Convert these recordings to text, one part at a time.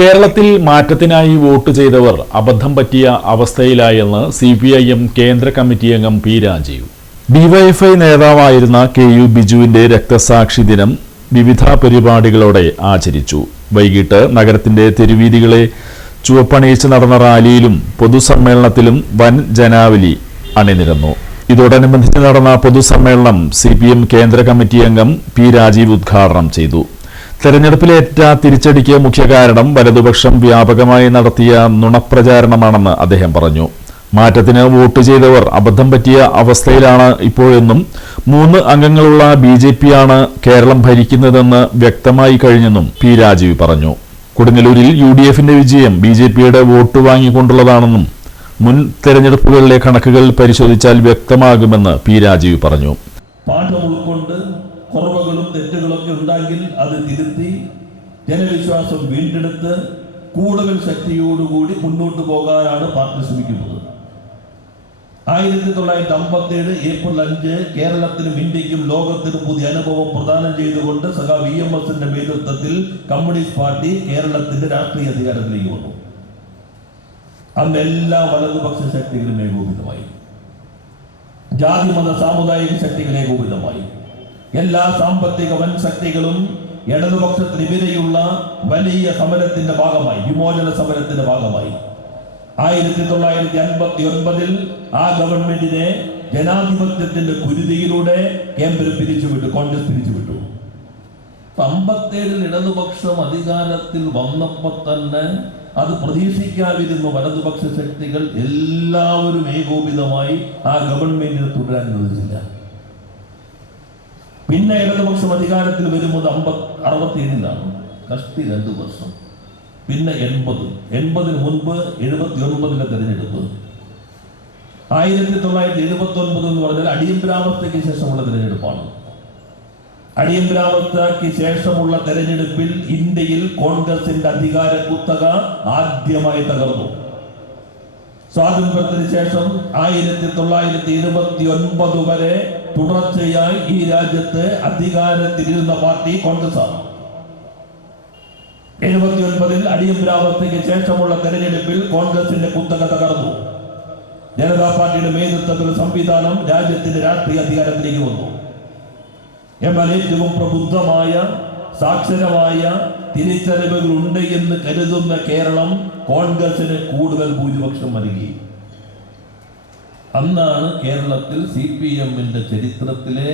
കേരളത്തിൽ മാറ്റത്തിനായി വോട്ട് ചെയ്തവർ അബദ്ധം പറ്റിയ അവസ്ഥയിലായെന്ന് CPIM കേന്ദ്ര കമ്മിറ്റി അംഗം പി രാജീവ്. ഡിവൈഎഫ്ഐ നേതാവായിരുന്ന KU ബിജുവിന്റെ രക്തസാക്ഷി ദിനം വിവിധ പരിപാടികളോടെ ആചരിച്ചു. വൈകിട്ട് നഗരത്തിന്റെ തെരുവീഥികളെ ചുവപ്പണിയിച്ച് നടന്ന റാലിയിലും പൊതുസമ്മേളനത്തിലും വൻ ജനാവലി അണിനിരന്നു. ഇതോടനുബന്ധിച്ച് നടന്ന പൊതുസമ്മേളനം CPM കേന്ദ്ര കമ്മിറ്റി അംഗം പി രാജീവ് ഉദ്ഘാടനം ചെയ്തു. തെരഞ്ഞെടുപ്പിലേറ്റ തിരിച്ചടിക്ക് മുഖ്യ കാരണം വലതുപക്ഷം വ്യാപകമായി നടത്തിയ നുണപ്രചാരണമാണെന്ന് അദ്ദേഹം പറഞ്ഞു. മാറ്റത്തിന് വോട്ട് ചെയ്തവർ അബദ്ധം പറ്റിയ അവസ്ഥയിലാണ് ഇപ്പോഴെന്നും 3 അംഗങ്ങളുള്ള BJP-യാണ് കേരളം ഭരിക്കുന്നതെന്ന് വ്യക്തമായി കഴിഞ്ഞെന്നും പി രാജീവ് പറഞ്ഞു. കൊടുങ്ങല്ലൂരിൽ UDF-ന്റെ വിജയം BJP-യുടെ വോട്ട് വാങ്ങിക്കൊണ്ടുള്ളതാണെന്നും മുൻ തെരഞ്ഞെടുപ്പുകളിലെ കണക്കുകൾ പരിശോധിച്ചാൽ വ്യക്തമാകുമെന്ന് പി രാജീവ് പറഞ്ഞു. കുറവുകളും തെറ്റുകളൊക്കെ ഉണ്ടെങ്കിൽ അത് തിരുത്തി ജനവിശ്വാസം വീണ്ടെടുത്ത് കൂടുതൽ ശക്തിയോടുകൂടി മുന്നോട്ട് പോകാനാണ് പാർട്ടി ശ്രമിക്കുന്നത്. 1957 ഏപ്രിൽ 5 കേരളത്തിനും ഇന്ത്യക്കും ലോകത്തിനും പുതിയ അനുഭവം പ്രദാനം ചെയ്തുകൊണ്ട് സഖാവ് EMS-ന്റെ നേതൃത്വത്തിൽ കമ്മ്യൂണിസ്റ്റ് പാർട്ടി കേരളത്തിന്റെ രാഷ്ട്രീയ അധികാരത്തിലേക്ക് വന്നു. അന്ന് എല്ലാ വലതുപക്ഷ ശക്തികളും ഏകോപിതമായി, ജാതി മത സാമുദായിക ശക്തികൾ ഏകോപിതമായി, എല്ലാ സാമ്പത്തിക വൻ ശക്തികളും ഇടതുപക്ഷത്തിനെതിരെയുള്ള വലിയ സമരത്തിന്റെ ഭാഗമായി, വിമോചന സമരത്തിന്റെ ഭാഗമായി 1959 ആ ഗവൺമെന്റിനെ ജനാധിപത്യത്തിന്റെ കുരുതിയിലൂടെ കേന്ദ്രം പിരിച്ചുവിട്ടു, കോൺഗ്രസ് പിരിച്ചുവിട്ടു. 57 ഇടതുപക്ഷം അധികാരത്തിൽ വന്നപ്പോൾ തന്നെ അത് പ്രതീക്ഷിക്കാതിരുന്ന വലതുപക്ഷ ശക്തികൾ എല്ലാവരും ഏകോപിതമായി ആ ഗവൺമെന്റിനെ തുടരാൻ അനുവദിച്ചില്ല. പിന്നെ ഇടതുപക്ഷം അധികാരത്തിൽ വരുന്നത് 67-ലാണ്, കഷ്ടി 2 വർഷം. പിന്നെ 80-ന് മുൻപ് 79-ലെ തെരഞ്ഞെടുപ്പ്. 1979 എന്ന് പറഞ്ഞാൽ അടിയന്തരാവസ്ഥയ്ക്ക് ശേഷമുള്ള തെരഞ്ഞെടുപ്പാണ്. അടിയന്തരാവസ്ഥയ്ക്ക് ശേഷമുള്ള തെരഞ്ഞെടുപ്പിൽ ഇന്ത്യയിൽ കോൺഗ്രസിന്റെ അധികാര കുത്തക ആദ്യമായി തകർന്നു. സ്വാതന്ത്ര്യത്തിന് ശേഷം 1929 വരെ തുടർച്ചയായി ഈ രാജ്യത്ത് അധികാരത്തിലിരുന്ന പാർട്ടി കോൺഗ്രസ് ആണ്. 79-ൽ അടിയന്തരാവസ്ഥയ്ക്ക് ശേഷമുള്ള തെരഞ്ഞെടുപ്പിൽ കോൺഗ്രസിന്റെ കുത്തക തകർന്നു. ജനതാ പാർട്ടിയുടെ നേതൃത്വത്തിൽ സംവിധാനം രാജ്യത്തിന്റെ രാഷ്ട്രീയ അധികാരത്തിലേക്ക് വന്നു. എന്നാൽ ഏറ്റവും പ്രബുദ്ധമായ സാക്ഷരമായ തിരിച്ചറിവുകൾ ഉണ്ട് എന്ന് കരുതുന്ന കേരളം കോൺഗ്രസിന് കൂടുതൽ ഭൂരിപക്ഷം നൽകി. അന്നാണ് കേരളത്തിൽ CPM-ന്റെ ചരിത്രത്തിലെ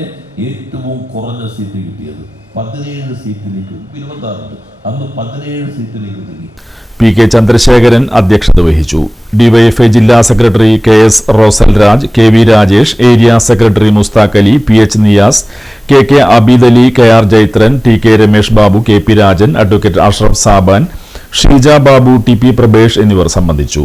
ഏറ്റവും കുറഞ്ഞ സീറ്റ് കിട്ടിയത്. 17 സീറ്റിലേക്ക്, 26, അന്ന് 17 സീറ്റിലേക്ക് നൽകി. PK ചന്ദ്രശേഖരൻ അധ്യക്ഷത വഹിച്ചു. ഡിവൈഎഫ്ഐ ജില്ലാ secretary KS Rosal Raj, KV Rajesh, area secretary Mustaq Ali, PH Niyas, KK Abid Ali, KR Jaithran, TK Ramesh Babu, KP Rajan, advocate Ashraf Saban, Sheeja Babu, TP Prabhesh എന്നിവർ സംബന്ധിച്ചു.